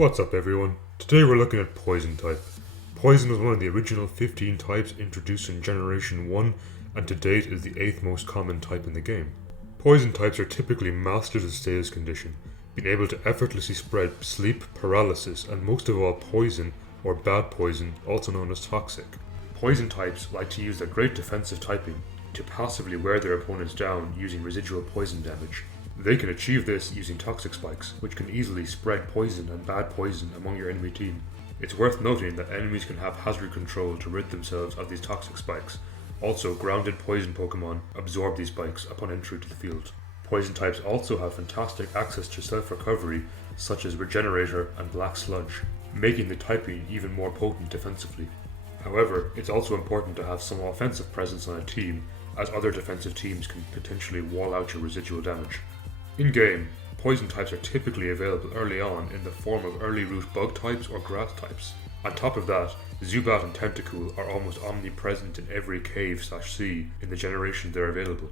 What's up everyone? Today we're looking at Poison type. Poison was one of the original 15 types introduced in Generation 1 and to date is the 8th most common type in the game. Poison types are typically masters of status condition, being able to effortlessly spread sleep, paralysis, and most of all poison or bad poison, also known as toxic. Poison types like to use their great defensive typing to passively wear their opponents down using residual poison damage. They can achieve this using toxic spikes, which can easily spread poison and bad poison among your enemy team. It's worth noting that enemies can have hazard control to rid themselves of these toxic spikes. Also, grounded poison Pokémon absorb these spikes upon entry to the field. Poison types also have fantastic access to self-recovery, such as Regenerator and Black Sludge, making the typing even more potent defensively. However, it's also important to have some offensive presence on a team, as other defensive teams can potentially wall out your residual damage. In-game, poison types are typically available early on in the form of early root bug types or grass types. On top of that, Zubat and Tentacool are almost omnipresent in every cave/sea in the generation they're available.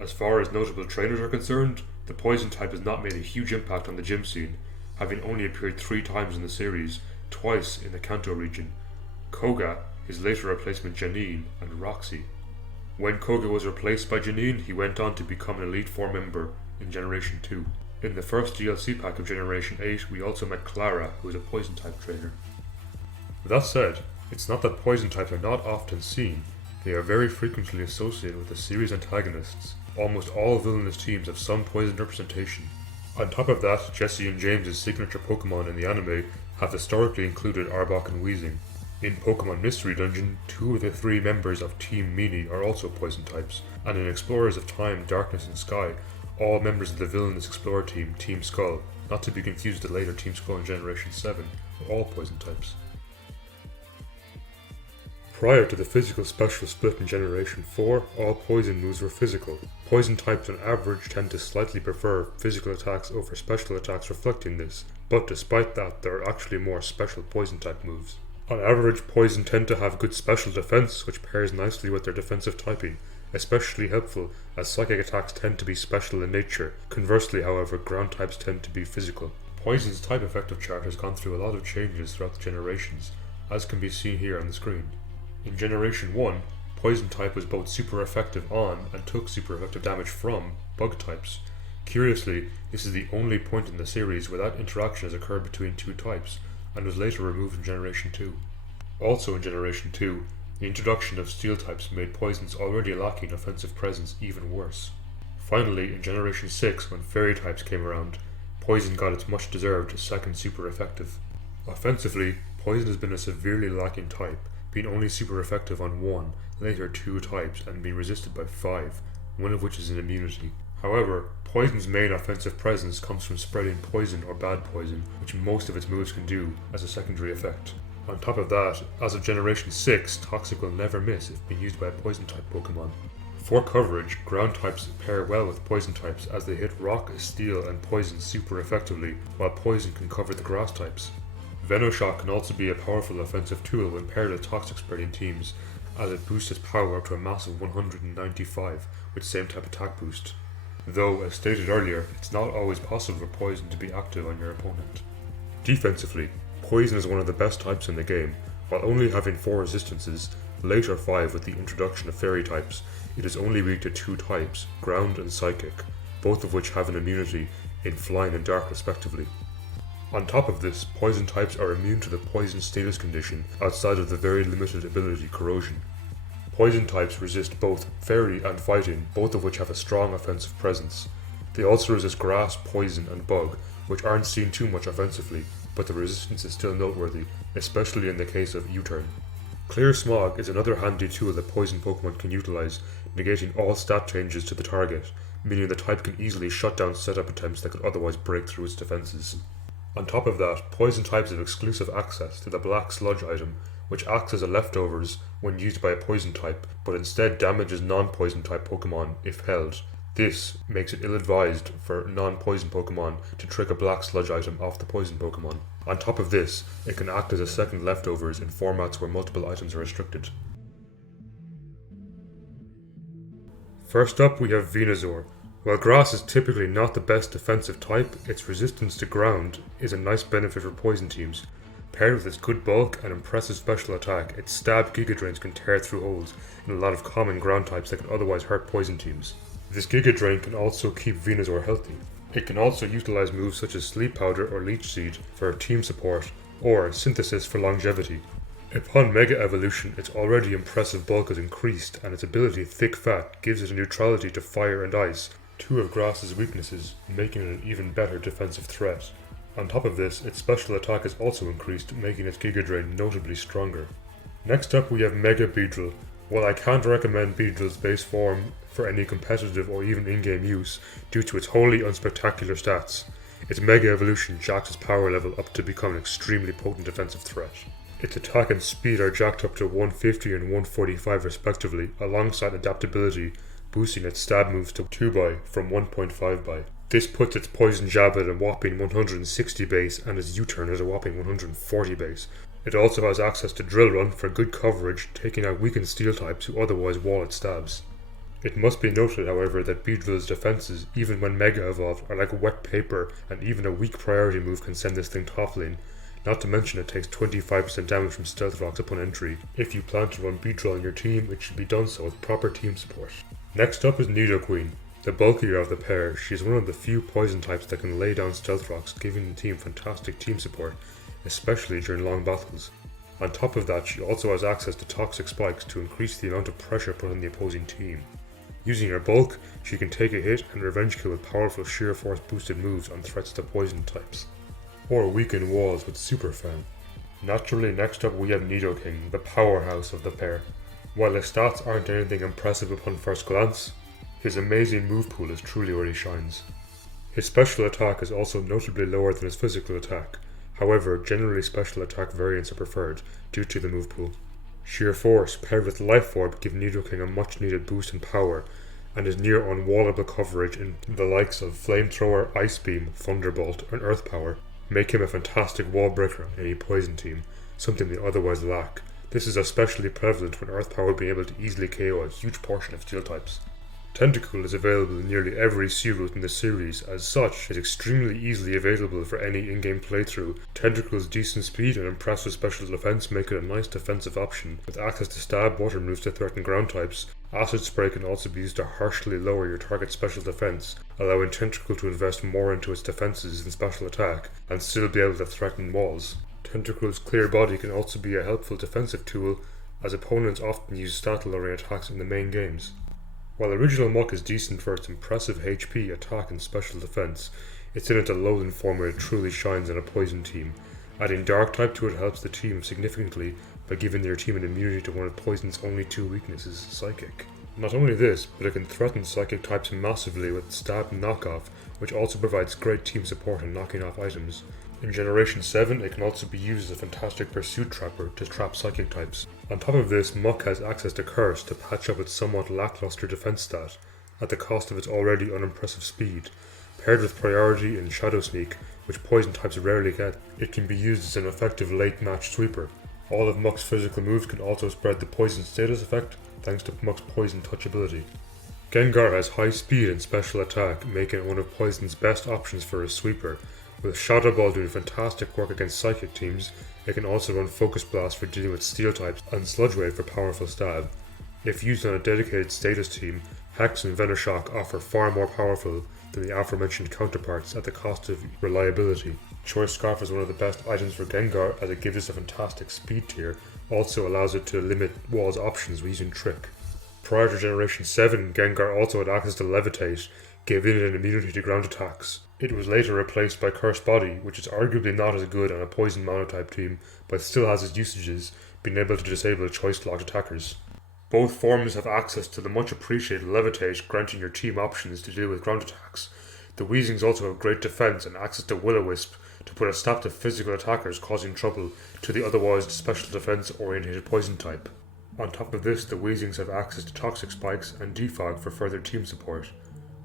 As far as notable trainers are concerned, the poison type has not made a huge impact on the gym scene, having only appeared 3 times in the series, twice in the Kanto region: Koga, his later replacement Janine, and Roxy. When Koga was replaced by Janine, he went on to become an Elite Four member in Generation 2. In the first DLC pack of Generation 8, we also met Clara, who is a poison type trainer. That said, it's not that poison types are not often seen, they are very frequently associated with the series antagonists. Almost all villainous teams have some poison representation. On top of that, Jesse and James' signature Pokémon in the anime have historically included Arbok and Weezing. In Pokémon Mystery Dungeon, 2 of the 3 members of Team Meanie are also poison types, and in Explorers of Time, Darkness and Sky, all members of the villainous Explorer team, Team Skull, not to be confused with the later Team Skull in Generation 7, are all poison types. Prior to the physical special split in Generation 4, all poison moves were physical. Poison types on average tend to slightly prefer physical attacks over special attacks reflecting this, but despite that there are actually more special poison type moves. On average, poison tend to have good special defense, which pairs nicely with their defensive typing, especially helpful as psychic attacks tend to be special in nature. Conversely, however, ground types tend to be physical. Poison's type effective chart has gone through a lot of changes throughout the generations, as can be seen here on the screen. In Generation 1, Poison type was both super effective on and took super effective damage from bug types. Curiously, this is the only point in the series where that interaction has occurred between 2 types, and was later removed in Generation 2. Also in Generation 2, the introduction of Steel types made Poison's already lacking offensive presence even worse. Finally, in Generation 6, when Fairy types came around, Poison got its much deserved second super effective. Offensively, Poison has been a severely lacking type, being only super effective on 1, later 2 types and being resisted by 5, one of which is an immunity. However, Poison's main offensive presence comes from spreading poison or bad poison, which most of its moves can do as a secondary effect. On top of that, as of Generation 6, Toxic will never miss if being used by a poison type Pokemon. For coverage, ground types pair well with poison types as they hit rock, steel and poison super effectively, while poison can cover the grass types. Venoshock can also be a powerful offensive tool when paired with toxic spreading teams, as it boosts its power up to a massive 195 with same type attack boost. Though, as stated earlier, it's not always possible for poison to be active on your opponent. Defensively, poison is one of the best types in the game. While only having 4 resistances, later 5 with the introduction of fairy types, it is only weak to 2 types, ground and psychic, both of which have an immunity in flying and dark respectively. On top of this, poison types are immune to the poison status condition outside of the very limited ability corrosion. Poison types resist both fairy and fighting, both of which have a strong offensive presence. They also resist grass, poison and bug, which aren't seen too much offensively, but the resistance is still noteworthy, especially in the case of U-turn. Clear Smog is another handy tool that poison Pokemon can utilize, negating all stat changes to the target, meaning the type can easily shut down setup attempts that could otherwise break through its defenses. On top of that, poison types have exclusive access to the Black Sludge item, which acts as a leftovers when used by a poison type, but instead damages non-poison type Pokemon if held. This makes it ill-advised for non-poison Pokemon to trick a Black Sludge item off the poison Pokemon. On top of this, it can act as a second leftovers in formats where multiple items are restricted. First up we have Venusaur, While grass is typically not the best defensive type, its resistance to ground is a nice benefit for poison teams. Paired with its good bulk and impressive special attack, its stab Giga Drains can tear through holes in a lot of common ground types that can otherwise hurt poison teams. This Giga Drain can also keep Venusaur healthy. It can also utilize moves such as Sleep Powder or Leech Seed for team support, or Synthesis for longevity. Upon Mega Evolution, its already impressive bulk is increased, and its ability Thick Fat gives it a neutrality to fire and ice, two of Grass's weaknesses, making it an even better defensive threat. On top of this, its special attack is also increased, making its Giga Drain notably stronger. Next up we have Mega Beedrill. While I can't recommend Beedrill's base form for any competitive or even in-game use due to its wholly unspectacular stats, its Mega Evolution jacks its power level up to become an extremely potent defensive threat. Its attack and speed are jacked up to 150 and 145 respectively, alongside adaptability, boosting its stab moves to 2x from 1.5x. This puts its Poison Jab at a whopping 160 base and its U-turn at a whopping 140 base. It also has access to Drill Run for good coverage, taking out weakened steel types who otherwise wall its stabs. It must be noted, however, that Beedrill's defenses, even when Mega Evolved, are like wet paper, and even a weak priority move can send this thing toppling. Not to mention it takes 25% damage from Stealth Rocks upon entry. If you plan to run Beedrill on your team, it should be done so with proper team support. Next up is Nidoqueen. The bulkier of the pair, she is one of the few poison types that can lay down Stealth Rocks, giving the team fantastic team support, especially during long battles. On top of that, she also has access to Toxic Spikes to increase the amount of pressure put on the opposing team. Using her bulk, she can take a hit and revenge kill with powerful sheer force boosted moves on threats to poison types, or weaken walls with Super Fan. Naturally, next up we have Nidoking, the powerhouse of the pair. While his stats aren't anything impressive upon first glance, his amazing move pool is truly where he shines. His special attack is also notably lower than his physical attack. However, generally special attack variants are preferred due to the move pool. Sheer Force paired with Life Orb give Nidoking a much needed boost in power, and his near unwallable coverage in the likes of Flamethrower, Ice Beam, Thunderbolt, and Earth Power make him a fantastic wall breaker on any poison team, something they otherwise lack. This is especially prevalent when Earth Power being able to easily KO a huge portion of steel types. Tentacool is available in nearly every sea route in the series, as such is extremely easily available for any in-game playthrough. Tentacool's decent speed and impressive special defense make it a nice defensive option. With access to stab water moves to threaten ground types, Acid Spray can also be used to harshly lower your target's special defense, allowing Tentacool to invest more into its defenses and special attack, and still be able to threaten walls. Tentacool's Clear Body can also be a helpful defensive tool, as opponents often use stat-lowering attacks in the main games. While Original Muck is decent for its impressive HP, attack and special defense, it's in its Alolan form where it truly shines on a poison team. Adding Dark type to it helps the team significantly by giving their team an immunity to one of Poison's only two weaknesses, Psychic. Not only this, but it can threaten Psychic types massively with Stab Knockoff, which also provides great team support in knocking off items. In Generation 7, it can also be used as a fantastic pursuit trapper to trap Psychic types. On top of this, Muck has access to Curse to patch up its somewhat lackluster defense stat, at the cost of its already unimpressive speed. Paired with Priority and Shadow Sneak, which poison types rarely get, it can be used as an effective late match sweeper. All of Muck's physical moves can also spread the poison status effect, thanks to Muck's poison touch ability. Gengar has high speed and special attack, making it one of Poison's best options for a sweeper. With Shadow Ball doing fantastic work against Psychic teams, it can also run Focus Blast for dealing with Steel types and Sludge Wave for powerful stab. If used on a dedicated status team, Hex and Venoshock offer far more powerful than the aforementioned counterparts at the cost of reliability. Choice Scarf is one of the best items for Gengar as it gives us a fantastic speed tier, also allows it to limit Wall's options using Trick. Prior to Generation 7, Gengar also had access to Levitate, giving it an immunity to ground attacks. It was later replaced by Curse Body, which is arguably not as good on a poison monotype team, but still has its usages, being able to disable choice-locked attackers. Both forms have access to the much appreciated Levitate, granting your team options to deal with ground attacks. The Weezings also have great defense and access to Will-O-Wisp to put a stop to physical attackers causing trouble to the otherwise special defense-oriented poison type. On top of this, the Weezings have access to Toxic Spikes and Defog for further team support.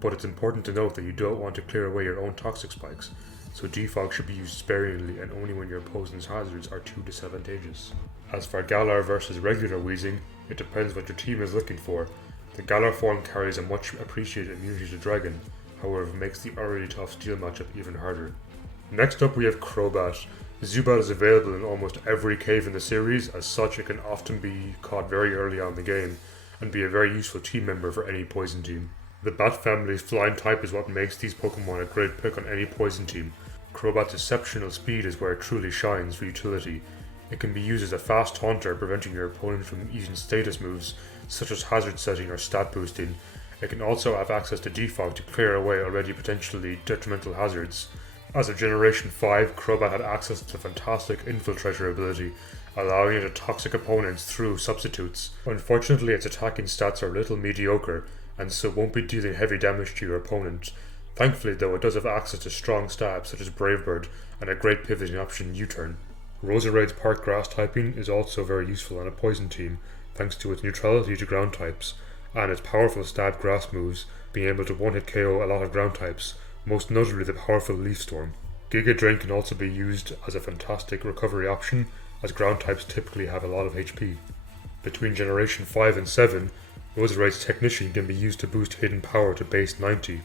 But it's important to note that you don't want to clear away your own Toxic Spikes, so Defog should be used sparingly and only when your opponent's hazards are too disadvantageous. As for Galar versus regular Weezing, it depends what your team is looking for. The Galar form carries a much appreciated immunity to Dragon, however makes the already tough Steel matchup even harder. Next up we have Crobat. Zubat is available in almost every cave in the series, as such it can often be caught very early on in the game, and be a very useful team member for any poison team. The Bat family's flying type is what makes these Pokemon a great pick on any poison team. Crobat's exceptional speed is where it truly shines for utility. It can be used as a fast taunter, preventing your opponent from using status moves, such as hazard setting or stat boosting. It can also have access to defog to clear away already potentially detrimental hazards. As of Generation 5, Crobat had access to fantastic Infiltrator ability, allowing it to toxic opponents through substitutes. Unfortunately, its attacking stats are a little mediocre, and so won't be dealing heavy damage to your opponent. Thankfully though, it does have access to strong stabs such as Brave Bird, and a great pivoting option U-turn. Roserade's part grass typing is also very useful on a poison team, thanks to its neutrality to ground types, and its powerful stab grass moves, being able to one-hit KO a lot of ground types, most notably the powerful Leaf Storm. Giga Drain can also be used as a fantastic recovery option, as ground types typically have a lot of HP. Between Generation 5 and 7, Roserade's Technician can be used to boost hidden power to base 90,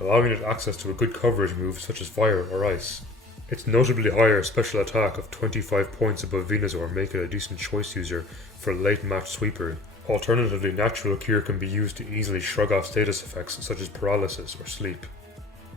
allowing it access to a good coverage move such as Fire or Ice. Its notably higher special attack of 25 points above Venusaur make it a decent choice user for late match sweeper. Alternatively, Natural Cure can be used to easily shrug off status effects such as paralysis or sleep.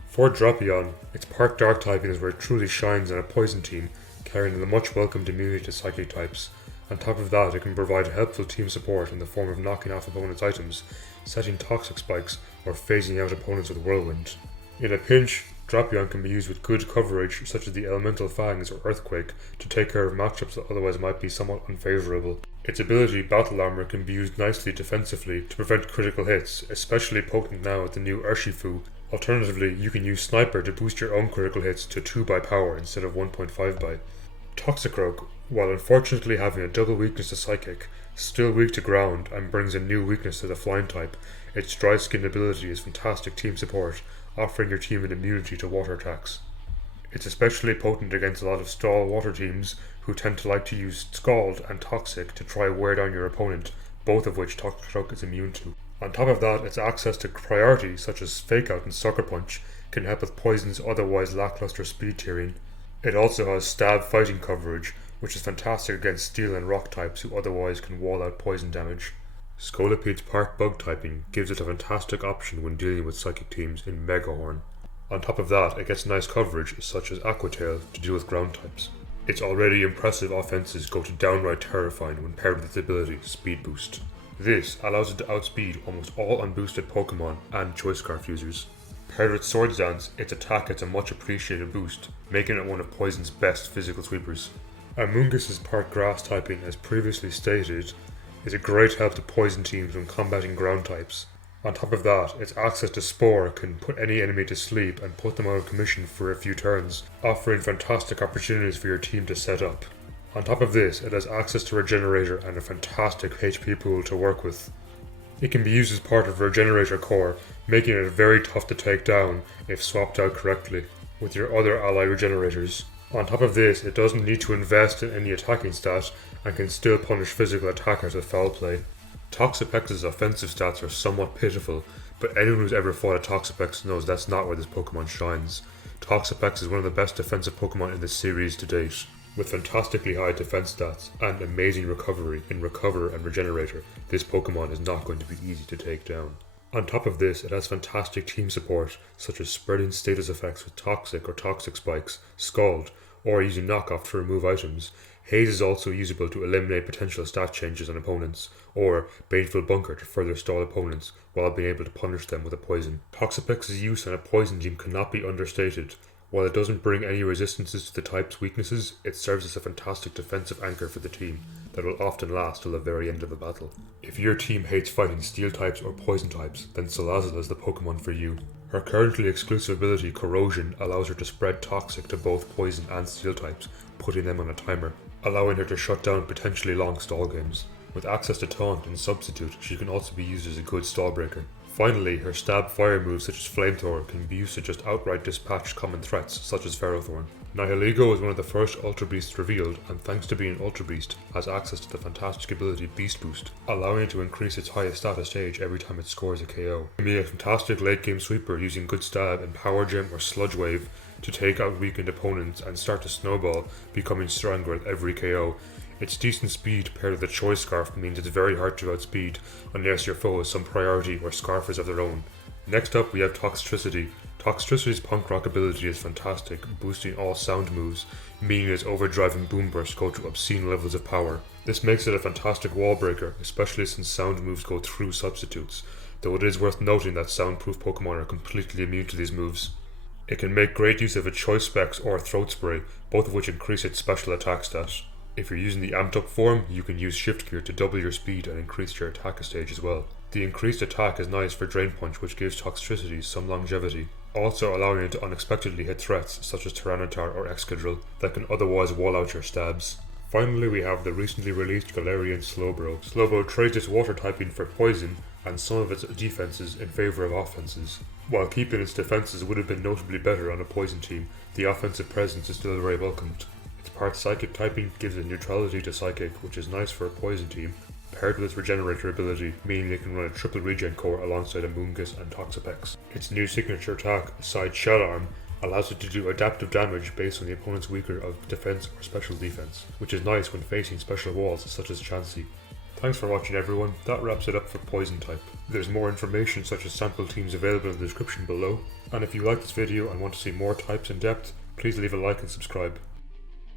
For Drapion, its part dark typing is where it truly shines on a poison team, carrying the much welcomed immunity to psychic types. On top of that, it can provide helpful team support in the form of knocking off opponents' items, setting toxic spikes, or phasing out opponents with Whirlwind. In a pinch, Drapion can be used with good coverage such as the Elemental Fangs or Earthquake to take care of matchups that otherwise might be somewhat unfavourable. Its ability Battle Armor can be used nicely defensively to prevent critical hits, especially potent now with the new Urshifu. Alternatively, you can use Sniper to boost your own critical hits to 2 by power instead of 1.5 by. Toxicroak, while unfortunately having a double weakness to Psychic, still weak to ground and brings a new weakness to the flying type. Its Dry Skin ability is fantastic team support, offering your team an immunity to water attacks. It's especially potent against a lot of stall water teams who tend to like to use Scald and Toxic to try wear down your opponent, both of which Toxicroak is immune to. On top of that, its access to priority such as Fake Out and Sucker Punch can help with Poison's otherwise lackluster speed tiering. It also has stab fighting coverage, which is fantastic against steel and rock types who otherwise can wall out poison damage. Scolopede's part bug typing gives it a fantastic option when dealing with psychic teams in Megahorn. On top of that, it gets nice coverage such as Aqua Tail to deal with ground types. Its already impressive offenses go to downright terrifying when paired with its ability Speed Boost. This allows it to outspeed almost all unboosted Pokemon and Choice Scarf users. Paired with Swords Dance, its attack gets a much appreciated boost, making it one of Poison's best physical sweepers. Amoongus's part grass typing, as previously stated, is a great help to poison teams when combating ground types. On top of that, its access to Spore can put any enemy to sleep and put them out of commission for a few turns, offering fantastic opportunities for your team to set up. On top of this, it has access to Regenerator and a fantastic HP pool to work with. It can be used as part of Regenerator Core, making it very tough to take down if swapped out correctly with your other ally Regenerators. On top of this, it doesn't need to invest in any attacking stat and can still punish physical attackers with foul play. Toxapex's offensive stats are somewhat pitiful, but anyone who's ever fought a Toxapex knows that's not where this Pokemon shines. Toxapex is one of the best defensive Pokemon in the series to date. With fantastically high defense stats and amazing recovery in Recover and Regenerator, this Pokemon is not going to be easy to take down. On top of this, it has fantastic team support, such as spreading status effects with Toxic or Toxic Spikes, Scald, or using Knockoff to remove items. Haze is also usable to eliminate potential stat changes on opponents, or Baneful Bunker to further stall opponents while being able to punish them with a poison. Toxapex's use on a poison team cannot be understated. While it doesn't bring any resistances to the type's weaknesses, it serves as a fantastic defensive anchor for the team that will often last till the very end of a battle. If your team hates fighting steel types or poison types, then Salazzle is the Pokemon for you. Her currently exclusive ability Corrosion allows her to spread Toxic to both poison and steel types, putting them on a timer, allowing her to shut down potentially long stall games. With access to Taunt and Substitute, she can also be used as a good stall breaker. Finally, her stab fire moves such as Flamethrower can be used to just outright dispatch common threats such as Ferrothorn. Nihilego is one of the first Ultra Beasts revealed, and thanks to being an Ultra Beast, has access to the fantastic ability Beast Boost, allowing it to increase its highest status stage every time it scores a KO. It can be a fantastic late game sweeper using Good Stab and Power Gem or Sludge Wave to take out weakened opponents and start to snowball, becoming stronger with every KO. Its decent speed paired with a Choice Scarf means it's very hard to outspeed unless your foe has some priority or scarf is of their own. Next up we have Toxtricity. Toxtricity's punk rock ability is fantastic, boosting all sound moves, meaning its overdrive and boom burst go to obscene levels of power. This makes it a fantastic wall breaker, especially since sound moves go through substitutes, though it is worth noting that soundproof Pokemon are completely immune to these moves. It can make great use of its Choice Specs or Throat Spray, both of which increase its special attack stat. If you're using the amped up form, you can use Shift Gear to double your speed and increase your attack stage as well. The increased attack is nice for Drain Punch, which gives Toxtricity some longevity, also allowing it to unexpectedly hit threats such as Tyranitar or Excadrill that can otherwise wall out your stabs. Finally, we have the recently released Galarian Slowbro. Slowbro trades its water typing for poison and some of its defenses in favour of offenses. While keeping its defenses would have been notably better on a poison team, the offensive presence is still very welcomed. Its part Psychic typing gives it neutrality to Psychic, which is nice for a poison team, paired with its Regenerator ability, meaning it can run a triple regen core alongside Amoonguss and Toxapex. Its new signature attack, Side Shell Arm, allows it to do adaptive damage based on the opponent's weaker of defense or special defense, which is nice when facing special walls such as Chansey. Thanks for watching everyone, that wraps it up for Poison type. There's more information such as sample teams available in the description below, and if you like this video and want to see more types in depth, please leave a like and subscribe.